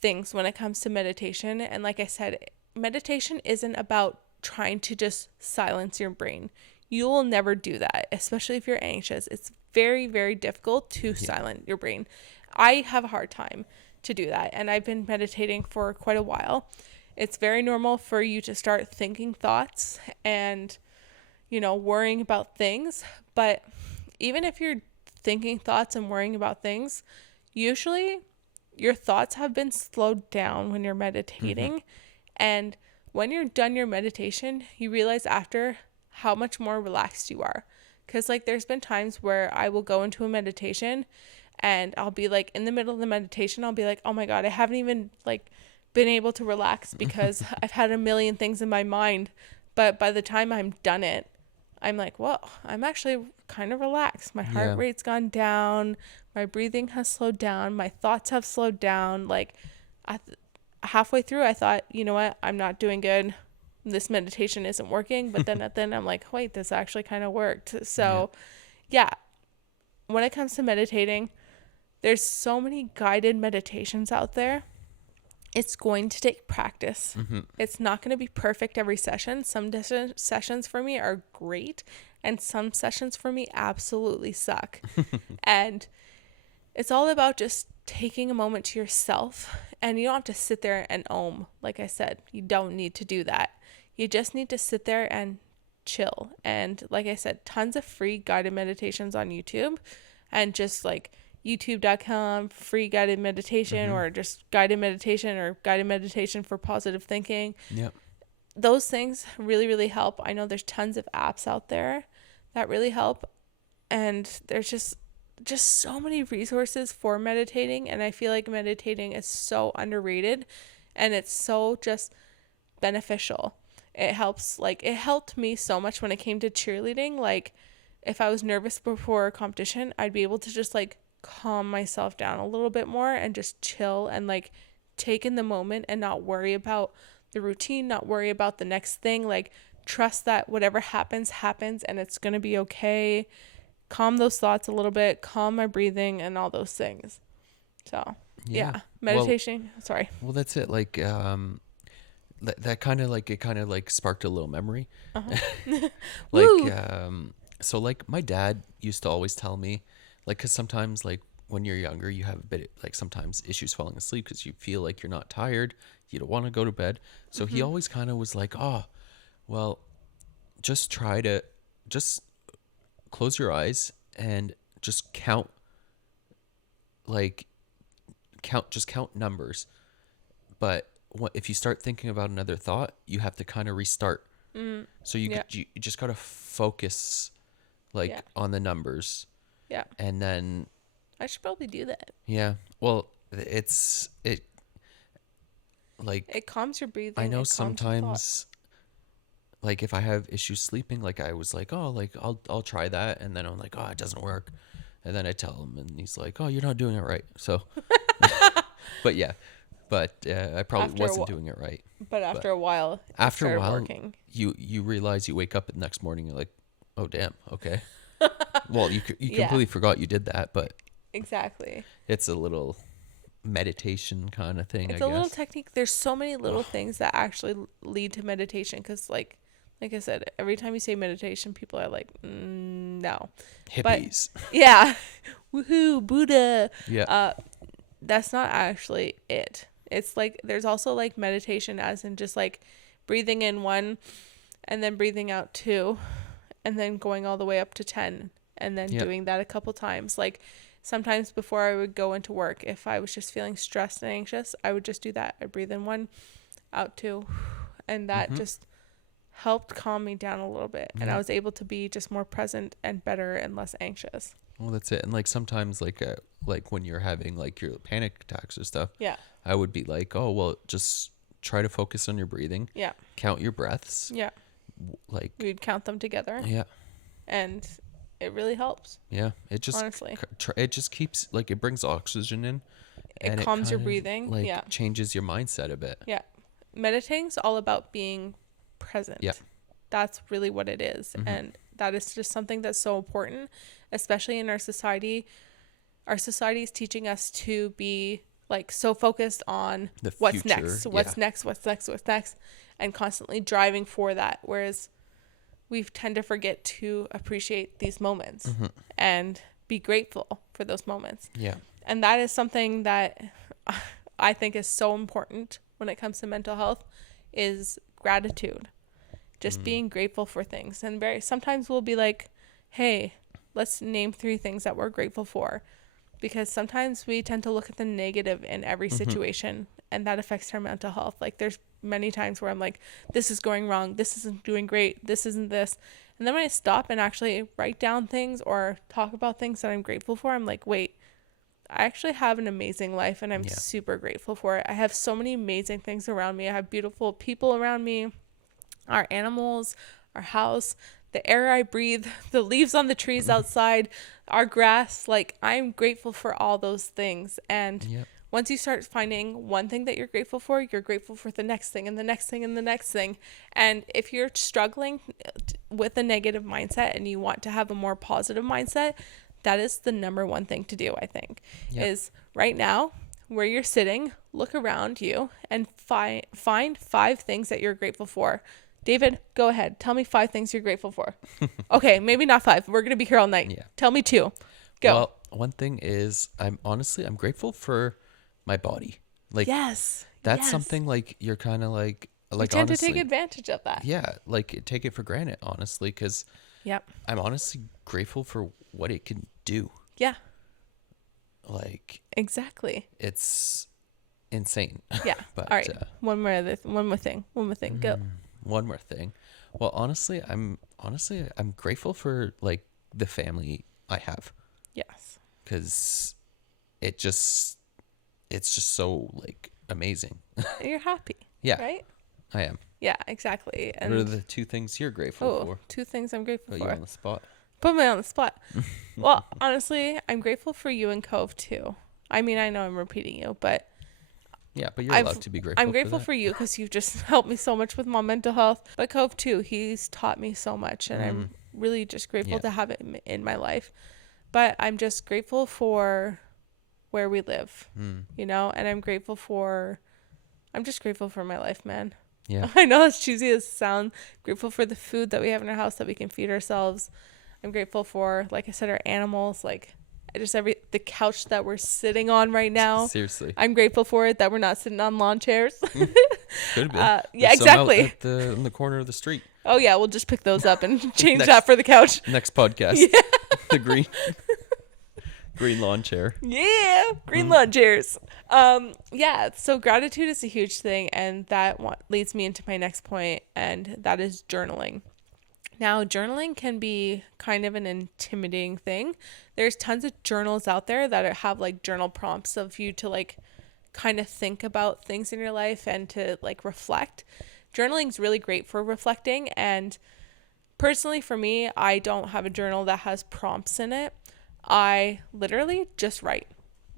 things when it comes to meditation, and like I said, meditation isn't about trying to just silence your brain. You will never do that, especially if you're anxious. It's very, very difficult to silence your brain. I have a hard time to do that, and I've been meditating for quite a while. It's very normal for you to start thinking thoughts and worrying about things, but even if you're thinking thoughts and worrying about things, usually your thoughts have been slowed down when you're meditating. And when you're done your meditation, you realize after how much more relaxed you are. Because like there's been times where I will go into a meditation and I'll be like in the middle of the meditation, I'll be like, oh my God, I haven't even like been able to relax because I've had a million things in my mind. But by the time I'm done it, I'm like, whoa, I'm actually kind of relaxed. My heart rate's gone down. My breathing has slowed down. My thoughts have slowed down. Like halfway through, I thought, you know what? I'm not doing good. This meditation isn't working. But then at the end, I'm like, wait, this actually kind of worked. So yeah, when it comes to meditating, there's so many guided meditations out there. It's going to take practice. It's not going to be perfect every session. Some sessions for me are great, and some sessions for me absolutely suck. And it's all about just taking a moment to yourself, and you don't have to sit there and om. Like I said, you don't need to do that. You just need to sit there and chill. And like I said, tons of free guided meditations on YouTube, and just like youtube.com free guided meditation or just guided meditation for positive thinking. Yep. Those things really, really help. I know there's tons of apps out there that really help, and there's just so many resources for meditating, and I feel like meditating is so underrated, and it's so just beneficial. It helped me so much when it came to cheerleading. Like if I was nervous before a competition, I'd be able to just like calm myself down a little bit more and just chill and like take in the moment and not worry about the routine, not worry about the next thing. Like trust that whatever happens and it's going to be okay. Calm those thoughts a little bit, calm my breathing and all those things. So yeah. Meditation. Well, that's it. Like that kind of like, it kind of like sparked a little memory. Like so like my dad used to always tell me, like, because sometimes like when you're younger you have a bit like sometimes issues falling asleep because you feel like you're not tired, you don't want to go to bed. So he always kind of was like, oh well, just try to just close your eyes and just count numbers. But if you start thinking about another thought, you have to kind of restart. So you just got to focus like on the numbers. Yeah. And then I should probably do that. Yeah. Well, it calms your breathing. I know sometimes like if I have issues sleeping, like I was like, oh, like I'll try that, and then I'm like, oh, it doesn't work. And then I tell him and he's like, oh, you're not doing it right. So but I probably wasn't doing it right. But after a while, working. you realize, you wake up the next morning, you're like, oh damn, okay. Well, you completely forgot you did that, but exactly, it's a little meditation kind of thing. It's I a guess. little technique. There's so many little things that actually lead to meditation, because like I said, every time you say meditation, people are like, no. Hippies. Yeah. Woohoo, Buddha. Yeah. That's not actually it. It's like there's also like meditation, as in just like breathing in 1 and then breathing out 2 and then going all the way up to 10 and then doing that a couple times. Like sometimes before I would go into work, if I was just feeling stressed and anxious, I would just do that. I'd breathe in 1, out 2, and that just helped calm me down a little bit. And I was able to be just more present and better and less anxious. Well, that's it. And like sometimes like when you're having like your panic attacks or stuff, Yeah. I would be like, oh, well, just try to focus on your breathing. Yeah. Count your breaths. Yeah. Like, We'd count them together. yeah. And it really helps. Yeah. It just, honestly, it just keeps, like, it brings oxygen in. It calms your breathing. Like, yeah. changes your mindset a bit. Yeah. Meditating's all about being present. Yeah. That's really what it is. And that is just something that's so important, especially in our society. Our society is teaching us to be like so focused on what's next, and constantly driving for that. Whereas we tend to forget to appreciate these moments and be grateful for those moments. Yeah. And that is something that I think is so important when it comes to mental health, is gratitude. Just being grateful for things. And sometimes we'll be like, hey, let's name 3 things that we're grateful for. Because sometimes we tend to look at the negative in every situation, and that affects our mental health. Like there's many times where I'm like, this is going wrong, this isn't doing great, this isn't this. And then when I stop and actually write down things or talk about things that I'm grateful for, I'm like, wait, I actually have an amazing life, and I'm super grateful for it. I have so many amazing things around me. I have beautiful people around me, our animals, our house, the air I breathe, the leaves on the trees outside, our grass. Like, I'm grateful for all those things. And once you start finding one thing that you're grateful for the next thing and the next thing and the next thing. And if you're struggling with a negative mindset and you want to have a more positive mindset, that is the number one thing to do, I think, is right now where you're sitting, look around you and find 5 things that you're grateful for. David, go ahead. Tell me 5 things you're grateful for. Okay, maybe not 5. We're going to be here all night. Yeah. Tell me 2. Go. Well, one thing is I'm grateful for my body. Like, that's something like you're kind of like you tend honestly, to take advantage of that. Yeah, like take it for granted, honestly, because I'm honestly grateful for what it can do. Yeah. Like, exactly. It's insane. Yeah. But, all right. One more thing. Go. One more thing. Well, honestly, I'm grateful for like the family I have. Yes. Because it's just so like amazing. You're happy. Yeah. Right? I am. Yeah, exactly. And what are the 2 things you're grateful for? 2 things I'm grateful for. Put you on the spot. Put me on the spot. Well, honestly, I'm grateful for you and Cove too. I mean, I know I'm repeating you, but yeah, but you're allowed to be grateful. I'm grateful for you because you've just helped me so much with my mental health. But Cove too, he's taught me so much, and I'm really just grateful to have it in my life. But I'm just grateful for where we live, you know, and I'm just grateful for my life, man. Yeah. I know it's cheesy as it sounds. Grateful for the food that we have in our house that we can feed ourselves. I'm grateful for, like I said, our animals, like the couch that we're sitting on right now. Seriously. I'm grateful for it, that we're not sitting on lawn chairs. Could have been. Yeah, exactly. In the corner of the street. Oh yeah, we'll just pick those up and change that for the couch. Next podcast. Yeah. The green lawn chair. Yeah, green lawn chairs. Yeah, so gratitude is a huge thing, and that leads me into my next point, and that is journaling. Now, journaling can be kind of an intimidating thing. There's tons of journals out there that have like journal prompts of you to like kind of think about things in your life and to like reflect. Journaling is really great for reflecting, and personally for me, I don't have a journal that has prompts in it. I literally just write.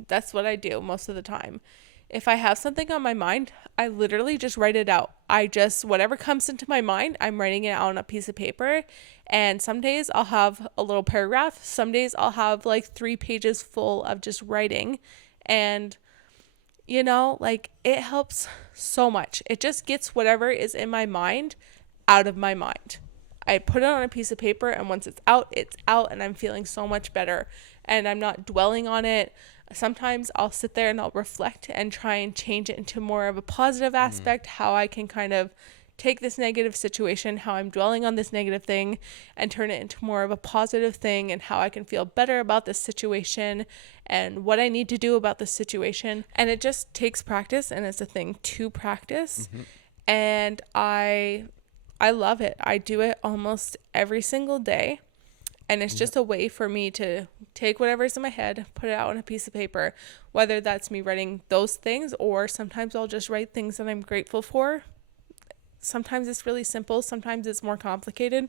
That's what I do most of the time. If I have something on my mind, I literally just write it out. Whatever comes into my mind, I'm writing it out on a piece of paper. And some days I'll have a little paragraph. Some days I'll have like 3 pages full of just writing. And, you know, like it helps so much. It just gets whatever is in my mind out of my mind. I put it on a piece of paper, and once it's out, and I'm feeling so much better, and I'm not dwelling on it. Sometimes I'll sit there and I'll reflect and try and change it into more of a positive aspect, how I can kind of take this negative situation, how I'm dwelling on this negative thing, and turn it into more of a positive thing, and how I can feel better about this situation and what I need to do about this situation. And it just takes practice, and it's a thing to practice. And I love it. I do it almost every single day. And it's just a way for me to take whatever's in my head, put it out on a piece of paper, whether that's me writing those things, or sometimes I'll just write things that I'm grateful for. Sometimes it's really simple. Sometimes it's more complicated.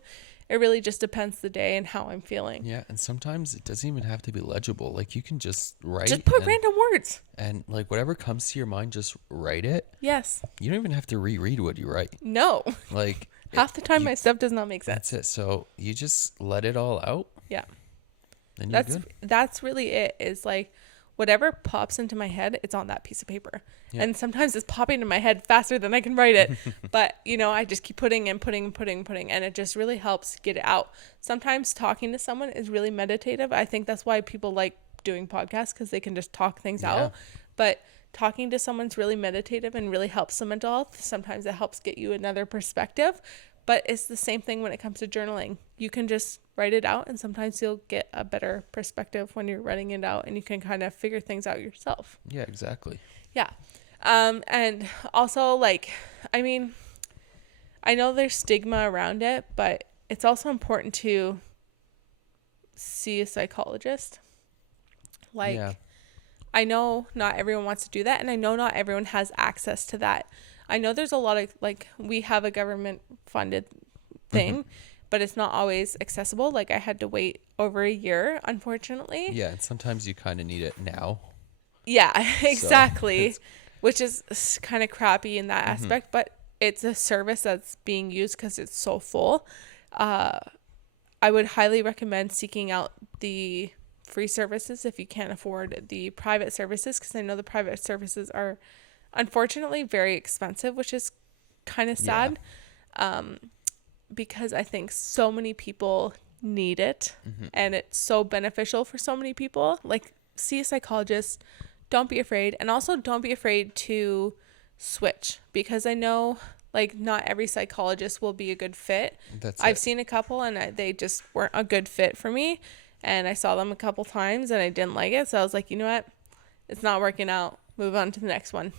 It really just depends the day and how I'm feeling. Yeah, and sometimes it doesn't even have to be legible. Like, you can just write. Just put random words. And, like, whatever comes to your mind, just write it. Yes. You don't even have to reread what you write. No. Like, Half the time my stuff does not make sense. that's it. So you just let it all out. Yeah. Then you're good. That's really it. Is like whatever pops into my head, it's on that piece of paper. Yeah. And sometimes it's popping in my head faster than I can write it. But, I just keep putting, and it just really helps get it out. Sometimes talking to someone is really meditative. I think that's why people like doing podcasts, because they can just talk things out. But talking to someone's really meditative and really helps the mental health. Sometimes it helps get you another perspective. But it's the same thing when it comes to journaling. You can just write it out, and sometimes you'll get a better perspective when you're writing it out, and you can kind of figure things out yourself. Yeah, exactly. Yeah. And also, like, I mean, I know there's stigma around it, but it's also important to see a psychologist. Like, Yeah. I know not everyone wants to do that, and I know not everyone has access to that. I know there's a lot of, like, we have a government funded thing, but it's not always accessible. Like, I had to wait over a year, unfortunately. Yeah, and sometimes you kind of need it now. Yeah, exactly. Which is kind of crappy in that aspect, but it's a service that's being used because it's so full. I would highly recommend seeking out the free services if you can't afford the private services, because I know the private services are unfortunately very expensive, which is kind of sad. Because I think so many people need it, and it's so beneficial for so many people. Like, see a psychologist. Don't be afraid. And also don't be afraid to switch, because I know, like, not every psychologist will be a good fit. I've seen a couple, and they just weren't a good fit for me. And I saw them a couple times, and I didn't like it. So I was like, you know what? It's not working out. Move on to the next one.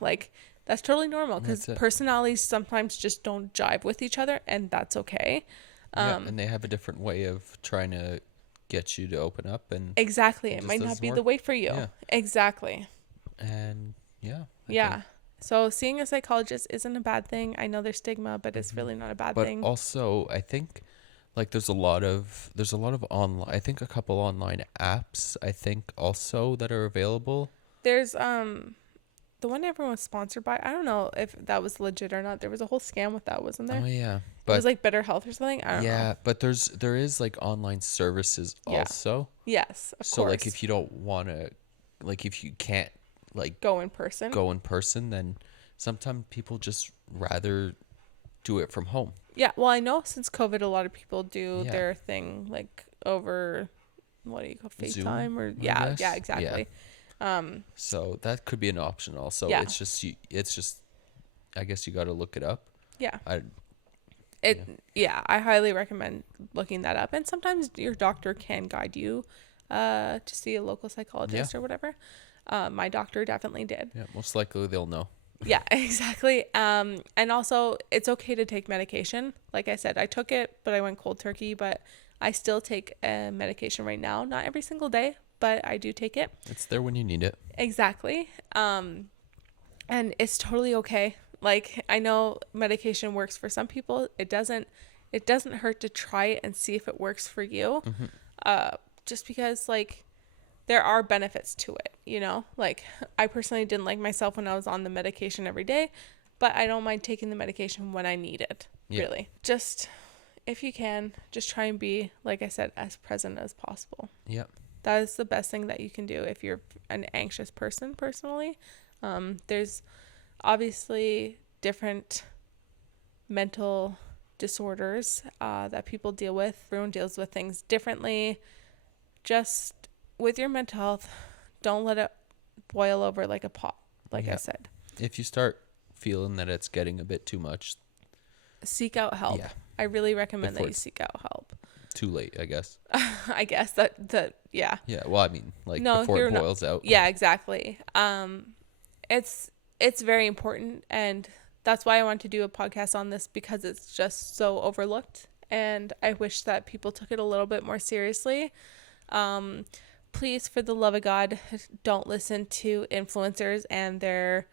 Like, that's totally normal, because personalities sometimes just don't jive with each other, and that's okay. And they have a different way of trying to get you to open up, and exactly, it might not be the way for you. Exactly. And so seeing a psychologist isn't a bad thing. I know there's stigma, but it's really not a bad thing. But also, I think, like, there's a lot of online, I think a couple online apps, I think, also, that are available. There's the one everyone was sponsored by. I don't know if that was legit or not. There was a whole scam with that, wasn't there? Oh yeah, but it was like Better Health or something. I don't know. Yeah, but there is like online services also. Yes, of course. So, like, if you don't want to, like, if you can't, like, go in person, then sometimes people just rather do it from home. Yeah, well, I know since COVID, a lot of people do their thing, like, over, what do you call, FaceTime? Zoom, or yeah, exactly. Yeah. So that could be an option also. Yeah. It's just I guess you got to look it up. Yeah. I highly recommend looking that up. And sometimes your doctor can guide you to see a local psychologist or whatever. My doctor definitely did. Yeah, most likely they'll know. Yeah, exactly. And also, it's okay to take medication. Like I said, I took it, but I went cold turkey. But I still take medication right now. Not every single day, but I do take it. It's there when you need it. Exactly. And it's totally okay. Like, I know medication works for some people. It doesn't hurt to try it and see if it works for you. Just because, like, there are benefits to it, Like, I personally didn't like myself when I was on the medication every day, but I don't mind taking the medication when I need it, really. Just, if you can, just try and be, like I said, as present as possible. Yep. That is the best thing that you can do if you're an anxious person, personally. There's obviously different mental disorders that people deal with. Everyone deals with things differently. Just with your mental health, don't let it boil over like a pot, like I Yeah. said. If you start feeling that it's getting a bit too much, Seek out help. Yeah. I really recommend Before that you it's- seek out help. too late, I guess. I guess that yeah. Yeah. Well, I mean, like No, before you're it not- boils out. Yeah, exactly. It's very important, and that's why I want to do a podcast on this, because it's just so overlooked, and I wish that people took it a little bit more seriously. Please, for the love of God, don't listen to influencers and their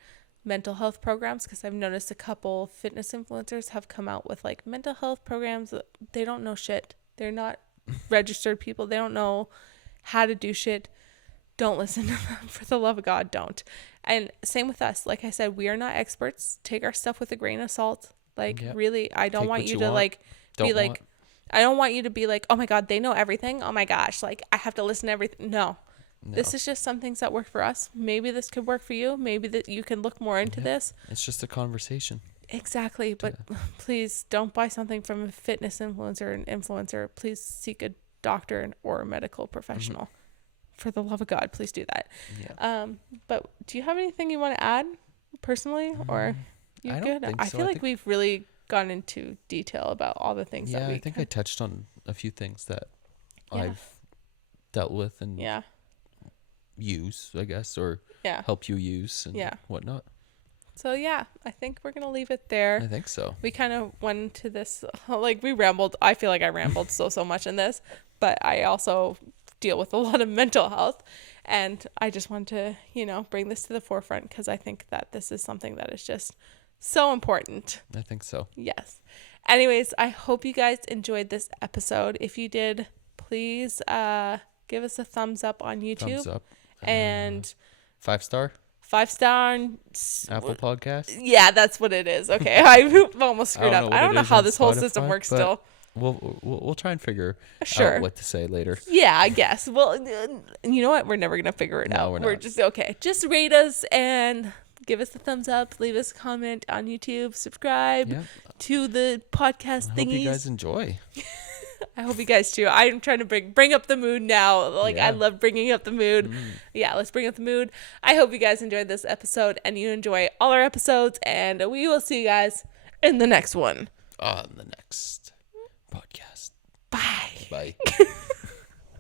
mental health programs, because I've noticed a couple fitness influencers have come out with like mental health programs. They don't know shit. They're not registered people. They don't know how to do shit. Don't listen to them. For the love of God, don't. And same with us. Like I said, we are not experts. Take our stuff with a grain of salt. Like, Yep. really, I don't Take want what you you to want, like be don't like, want. I don't want you to be like, oh my God, they know everything. Oh my gosh, like I have to listen to everything. No. No. This is just some things that work for us. Maybe this could work for you. Maybe that you can look more into Yep. this. It's just a conversation. Exactly. But please don't buy something from a fitness influencer or an influencer. Please seek a doctor or a medical professional. For the love of God, please do that. Yeah. But do you have anything you want to add personally, or you I good? don't think I so. feel I like think- we've really gone into detail about all the things that Yeah, we I think I touched on a few things that Yeah. I've dealt with and yeah. use, I guess, or Yeah. help you use and Yeah. whatnot. So yeah, I think we're gonna leave it there. I think so. We kind of went into this like we rambled. I feel like I rambled so much in this, but I also deal with a lot of mental health, and I just want to bring this to the forefront, because I think that this is something that is just so important. I think so. Yes. Anyways, I hope you guys enjoyed this episode. If you did, please give us a thumbs up on YouTube Thumbs up. and 5-star 5-star Apple Podcast. Yeah, that's what it is. Okay, I almost screwed I don't up. know I what don't it know is how on this whole system Spotify, works but still. We'll try and figure Sure. out what to say later. Yeah, I guess. Well, you know what? We're never gonna figure it No, out. we're We're not. just okay. Just rate us and give us a thumbs up. Leave us a comment on YouTube. Subscribe Yeah. to the podcast I hope thingies. you guys enjoy. I hope you guys too. I'm trying to bring up the mood now. Like I Yeah. love bringing up the mood. Yeah, let's bring up the mood. I hope you guys enjoyed this episode and you enjoy all our episodes. And we will see you guys in the next one. On the next podcast. Bye. Bye.